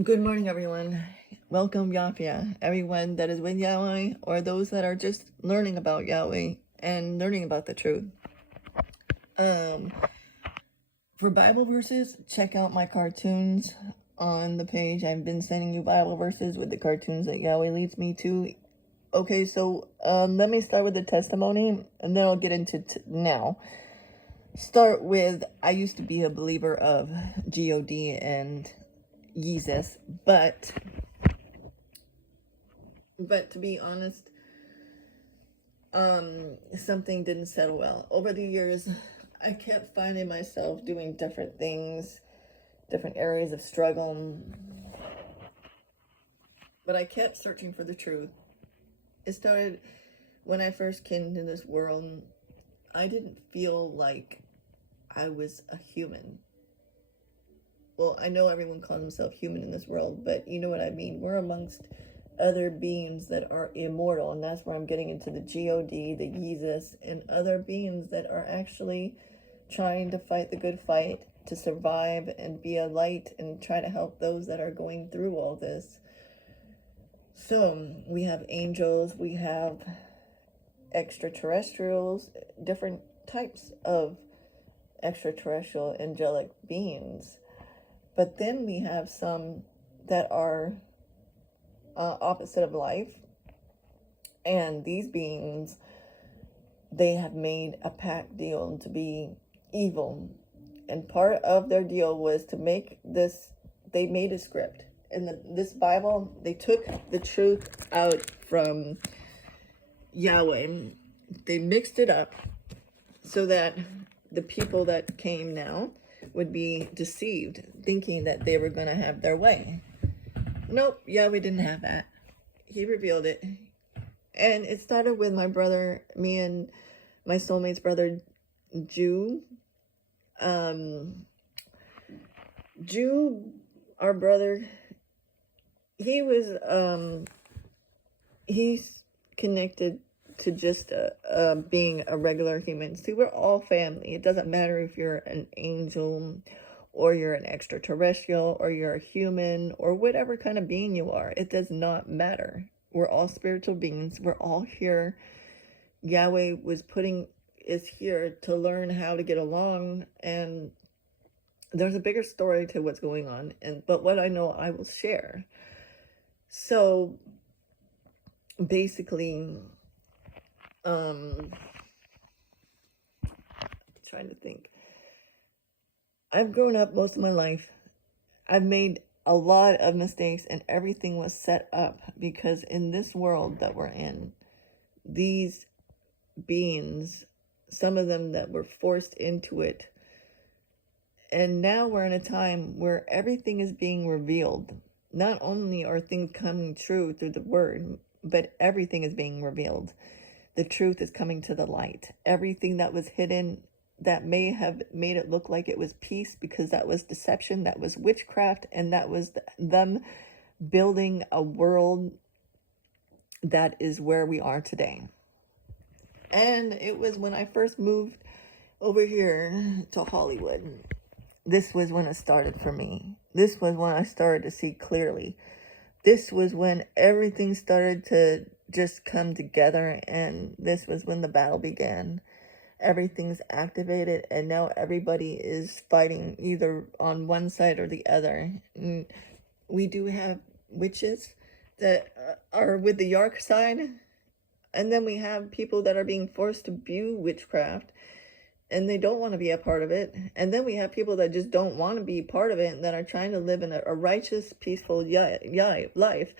Good morning, everyone. Welcome, Yafia, everyone that is with Yahweh, or those that are just learning about Yahweh and learning about the truth. For Bible verses, check out my cartoons on the page. I've been sending you Bible verses with the cartoons that Yahweh leads me to. Okay, so let me start with the testimony, and then I'll get into now. Start with, I used to be a believer of God and Jesus, but to be honest, something didn't settle well. Over the years, I kept finding myself doing different things, different areas of struggle, but I kept searching for the truth. It started when I first came into this world. I didn't feel like I was a human. Well, I know everyone calls himself human in this world, but you know what I mean. We're amongst other beings that are immortal, and that's where I'm getting into the God, the Jesus, and other beings that are actually trying to fight the good fight to survive and be a light and try to help those that are going through all this. So we have angels, we have extraterrestrials, different types of extraterrestrial angelic beings. But then we have some that are opposite of life. And these beings, they have made a pact deal to be evil. And part of their deal was to make this, they made a script. In this Bible, they took the truth out from Yahweh. They mixed it up so that the people that came now would be deceived, thinking that they were going to have their way. Nope, Yahweh didn't have that. He revealed it. And it started with my brother, me and my soulmate's brother, Jew. Jew, our brother, he was, he's connected to just being a regular human. See, we're all family. It doesn't matter if you're an angel or you're an extraterrestrial or you're a human or whatever kind of being you are. It does not matter. We're all spiritual beings. We're all here. Yahweh is here to learn how to get along, and there's a bigger story to what's going on. But what I know, I will share. So basically, trying to think. I've grown up most of my life. I've made a lot of mistakes, and everything was set up because in this world that we're in, these beings, some of them that were forced into it, and now we're in a time where everything is being revealed. Not only are things coming true through the word, but everything is being revealed. The truth is coming to the light. Everything that was hidden, that may have made it look like it was peace, because that was deception, that was witchcraft, and that was them building a world that is where we are today. And it was when I first moved over here to Hollywood. This was when it started for me. This was when I started to see clearly. This was when everything started to just come together, and this was when the battle began. Everything's activated, and now everybody is fighting either on one side or the other. And we do have witches that are with the Yark side, and then we have people that are being forced to view witchcraft and they don't want to be a part of it. And then we have people that just don't want to be part of it and that are trying to live in a righteous, peaceful life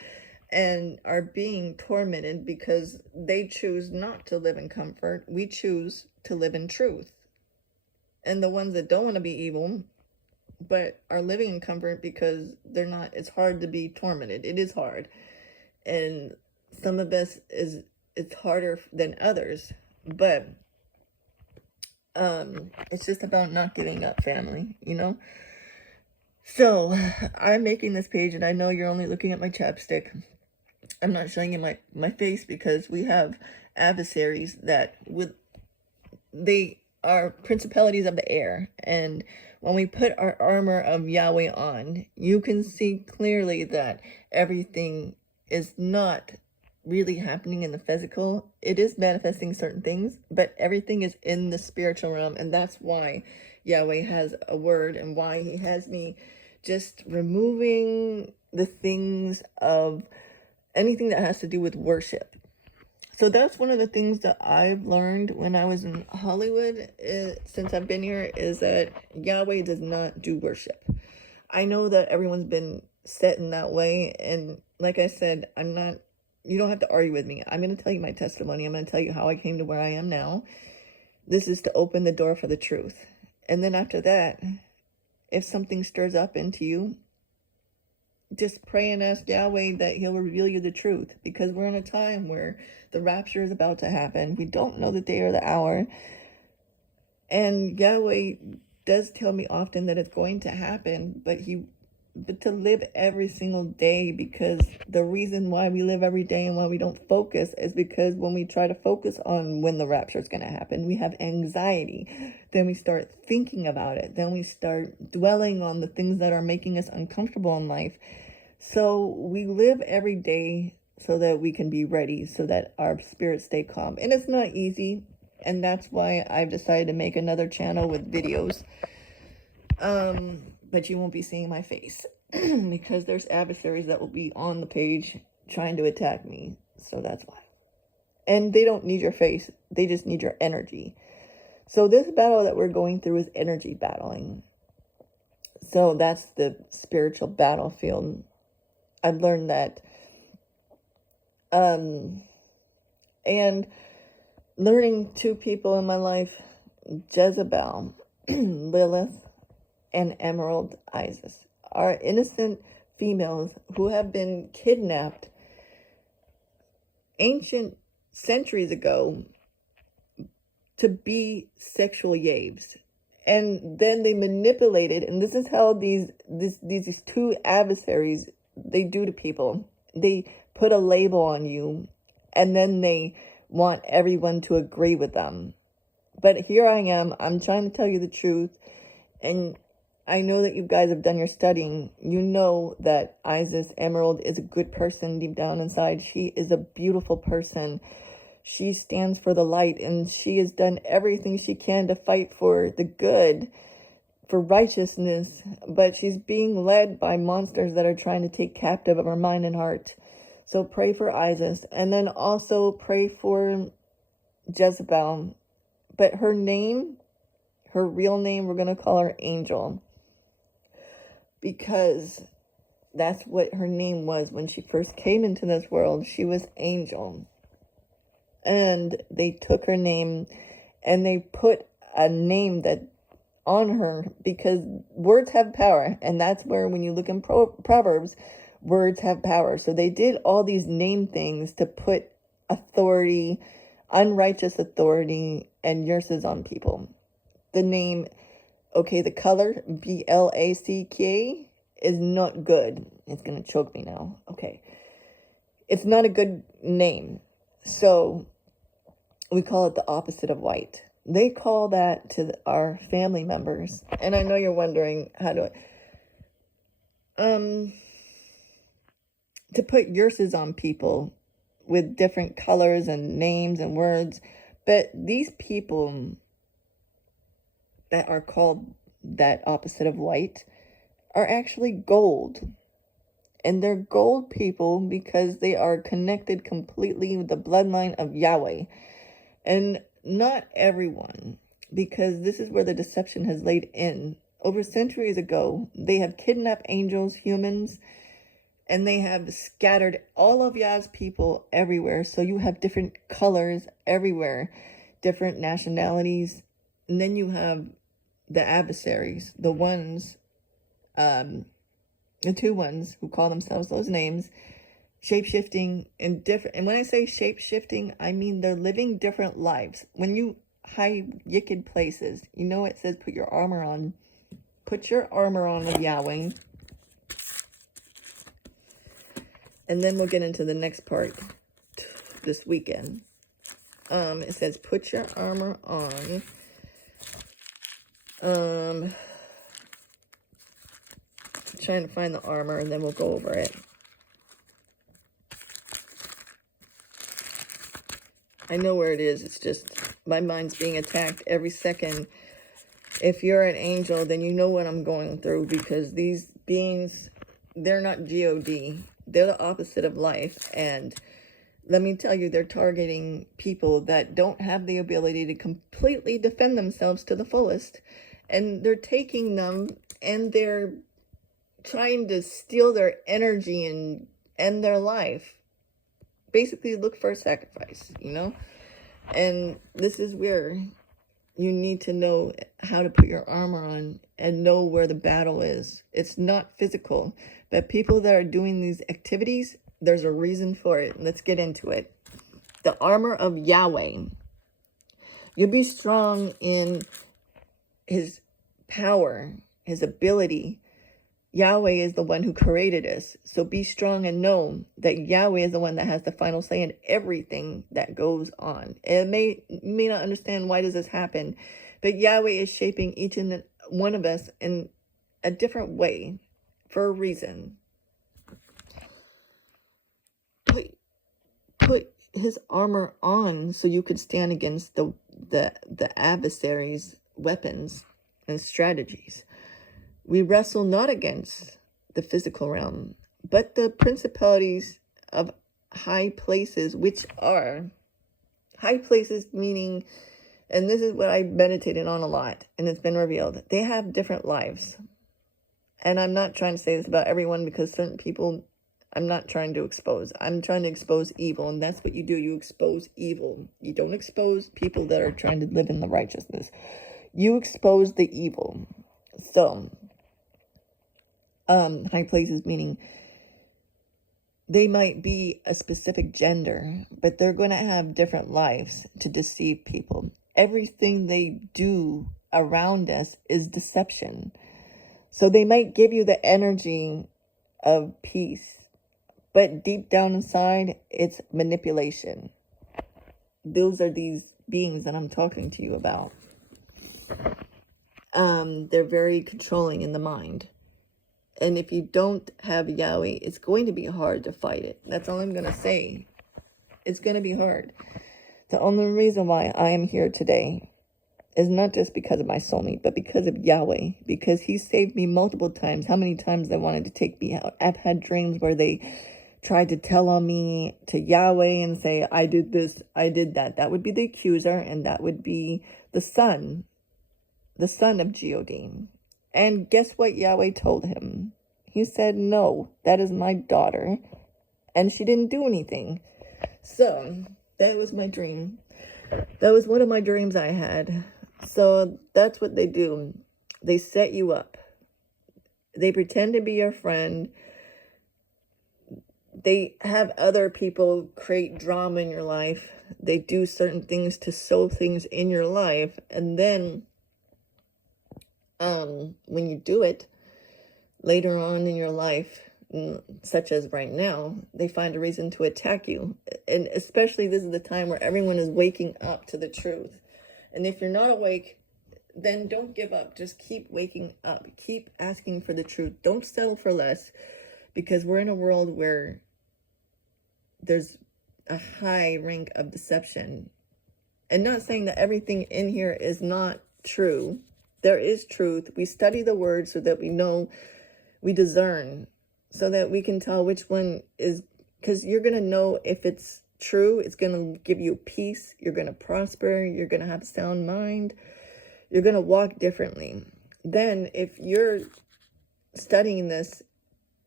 and are being tormented because they choose not to live in comfort. We choose to live in truth. And the ones that don't want to be evil but are living in comfort because they're not, it's hard to be tormented. It is hard. And some of us it's harder than others, but it's just about not giving up, family, you know? So I'm making this page, and I know you're only looking at my chapstick. I'm not showing you my face because we have adversaries that they are principalities of the air, and when we put our armor of Yahweh on, you can see clearly that everything is not really happening in the physical. It is manifesting certain things, but everything is in the spiritual realm. And that's why Yahweh has a word, and why he has me just removing the things of anything that has to do with worship. So that's one of the things that I've learned when I was in Hollywood, since I've been here, is that Yahweh does not do worship. I know that everyone's been set in that way, and like I said, you don't have to argue with me. I'm going to tell you my testimony. I'm going to tell you how I came to where I am now. This is to open the door for the truth. And then after that, if something stirs up into you, just pray and ask Yahweh that he'll reveal you the truth, because we're in a time where the rapture is about to happen. We don't know the day or the hour. And Yahweh does tell me often that it's going to happen, but to live every single day, because the reason why we live every day and why we don't focus is because when we try to focus on when the rapture is going to happen, we have anxiety. Then we start thinking about it. Then we start dwelling on the things that are making us uncomfortable in life. So we live every day so that we can be ready, so that our spirits stay calm. And it's not easy. And that's why I've decided to make another channel with videos. But you won't be seeing my face because there's adversaries that will be on the page trying to attack me. So that's why. And they don't need your face. They just need your energy. So this battle that we're going through is energy battling. So that's the spiritual battlefield. I've learned that. And learning two people in my life, Jezebel, Lilith, and Emerald Isis, are innocent females who have been kidnapped ancient centuries ago to be sexual yaves. And then they manipulated, and this is how these two adversaries, they do to people. They put a label on you, and then they want everyone to agree with them. But here I am, I'm trying to tell you the truth, and I know that you guys have done your studying. You know that Isis Emerald is a good person deep down inside. She is a beautiful person. She stands for the light, and she has done everything she can to fight for the good, for righteousness, but she's being led by monsters that are trying to take captive of her mind and heart. So pray for Isis, and then also pray for Jezebel. But her name, her real name, we're going to call her Angel, because that's what her name was when she first came into this world. She was Angel. And they took her name and they put a name that on her, because words have power. And that's where, when you look in Proverbs, words have power. So they did all these name things to put authority, unrighteous authority, and nurses on people. The name, okay, the color, B-L-A-C-K, is not good. It's going to choke me now. Okay. It's not a good name. So we call it the opposite of white. They call that to our family members. And I know you're wondering, how do I... to put nurses on people with different colors and names and words. But these people that are called that opposite of white are actually gold. And they're gold people because they are connected completely with the bloodline of Yahweh. And not everyone, because this is where the deception has laid in. Over centuries ago, they have kidnapped angels, humans, and they have scattered all of Yah's people everywhere. So you have different colors everywhere, different nationalities. And then you have the adversaries, the ones, the two ones who call themselves those names, shape-shifting and different. And when I say shape-shifting, I mean they're living different lives. When you hide wicked places, you know it says put your armor on. Put your armor on with Yahweh. And then we'll get into the next part this weekend. It says put your armor on. trying to find the armor, and then we'll go over it. I know where it is. It's just my mind's being attacked every second. If you're an angel, then you know what I'm going through, because these beings, they're not God. They're the opposite of life. And let me tell you, they're targeting people that don't have the ability to completely defend themselves to the fullest. And they're taking them and they're trying to steal their energy and end their life. Basically, look for a sacrifice, you know? And this is where you need to know how to put your armor on and know where the battle is. It's not physical, but people that are doing these activities, there's a reason for it. Let's get into it. The armor of Yahweh. You'll be strong in his power, his ability. Yahweh is the one who created us. So be strong and know that Yahweh is the one that has the final say in everything that goes on. And you may not understand why does this happen, but Yahweh is shaping each and one of us in a different way for a reason. Put his armor on so you could stand against the adversary's weapons and strategies. We wrestle not against the physical realm, but the principalities of high places, which are high places, meaning, and this is what I meditated on a lot, and it's been revealed, they have different lives. And I'm not trying to say this about everyone, because certain people, I'm not trying to expose. I'm trying to expose evil, and that's what you do. You expose evil. You don't expose people that are trying to live in the righteousness. You expose the evil. So, high places meaning they might be a specific gender, but they're going to have different lives to deceive people. Everything they do around us is deception. So they might give you the energy of peace, but deep down inside, it's manipulation. Those are these beings that I'm talking to you about. They're very controlling in the mind. And if you don't have Yahweh, it's going to be hard to fight it. That's all I'm going to say. It's going to be hard. The only reason why I am here today is not just because of my soulmate, but because of Yahweh. Because he saved me multiple times. How many times they wanted to take me out? I've had dreams where they tried to tell on me to Yahweh and say, I did this, I did that. That would be the accuser, and that would be the son of God. And guess what Yahweh told him? He said, no, that is my daughter. And she didn't do anything. So, that was my dream. That was one of my dreams I had. So, that's what they do. They set you up. They pretend to be your friend. They have other people create drama in your life. They do certain things to sow things in your life. And then when you do it later on in your life, such as right now, they find a reason to attack you. And especially this is the time where everyone is waking up to the truth. And if you're not awake, then don't give up. Just keep waking up. Keep asking for the truth. Don't settle for less, because we're in a world where there's a high rank of deception. And not saying that everything in here is not true. There is truth. We study the word so that we know, we discern, so that we can tell which one is, because you're going to know if it's true. It's going to give you peace. You're going to prosper. You're going to have a sound mind. You're going to walk differently. Then if you're studying this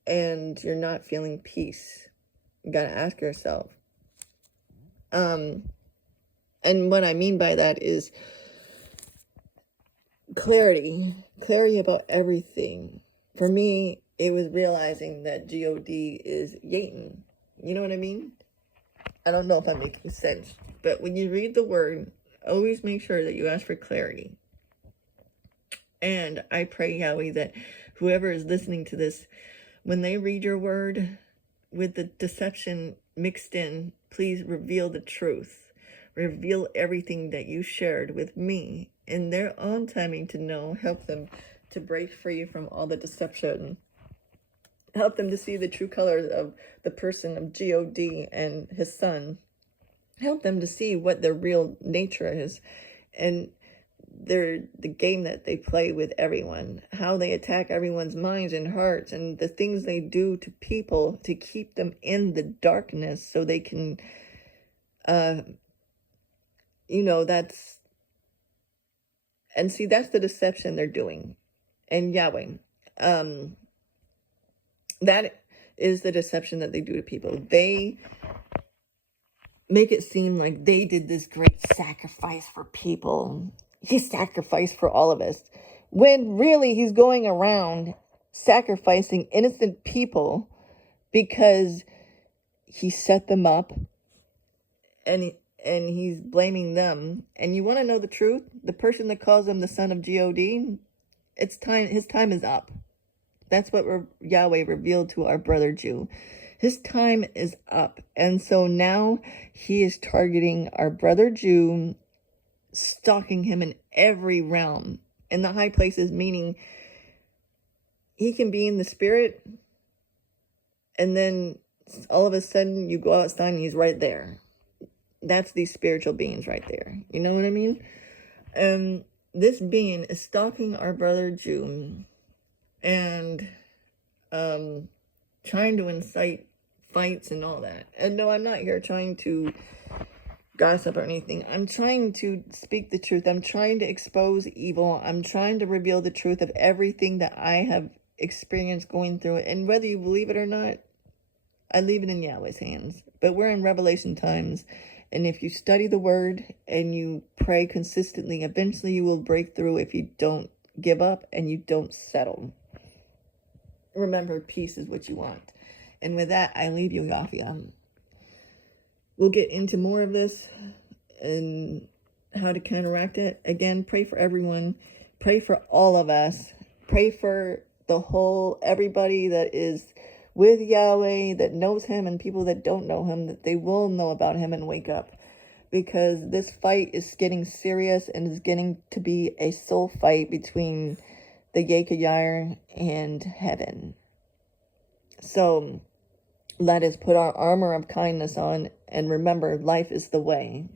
and you're not feeling peace, you got to ask yourself. And what I mean by that is clarity about everything. For me, it was realizing that God is Yatan. You know what I mean? I don't know if I'm making sense, but when you read the word, always make sure that you ask for clarity. And I pray, Yahweh, that whoever is listening to this, when they read your word with the deception mixed in, please reveal the truth. Reveal everything that you shared with me in their own timing to know. Help them to break free from all the deception Help them to see the true colors of the person of God and his son. Help them to see what their real nature is, and the game that they play with everyone, how they attack everyone's minds and hearts, and the things they do to people to keep them in the darkness so they can that's the deception they're doing. And Yahweh, that is the deception that they do to people. They make it seem like they did this great sacrifice for people. He sacrificed for all of us, when really he's going around sacrificing innocent people because he set them up, and he's blaming them. And you want to know the truth? The person that calls him the son of God, it's time. His time is up. That's what Yahweh revealed to our brother Jew. His time is up. And so now he is targeting our brother Jew, stalking him in every realm. In the high places, meaning he can be in the spirit, and then all of a sudden you go outside and he's right there. That's these spiritual beings right there. You know what I mean? This being is stalking our brother Jew and trying to incite fights and all that. And no, I'm not here trying to gossip or anything. I'm trying to speak the truth. I'm trying to expose evil. I'm trying to reveal the truth of everything that I have experienced going through it. And whether you believe it or not, I leave it in Yahweh's hands. But we're in Revelation times. And if you study the word and you pray consistently, eventually you will break through if you don't give up and you don't settle. Remember, peace is what you want. And with that, I leave you, Yafia. We'll get into more of this and how to counteract it. Again, pray for everyone. Pray for all of us. Pray for everybody that is with Yahweh, that knows him, and people that don't know him, that they will know about him and wake up. Because this fight is getting serious and is getting to be a soul fight between the Yekayar and heaven. So let us put our armor of kindness on and remember, life is the way.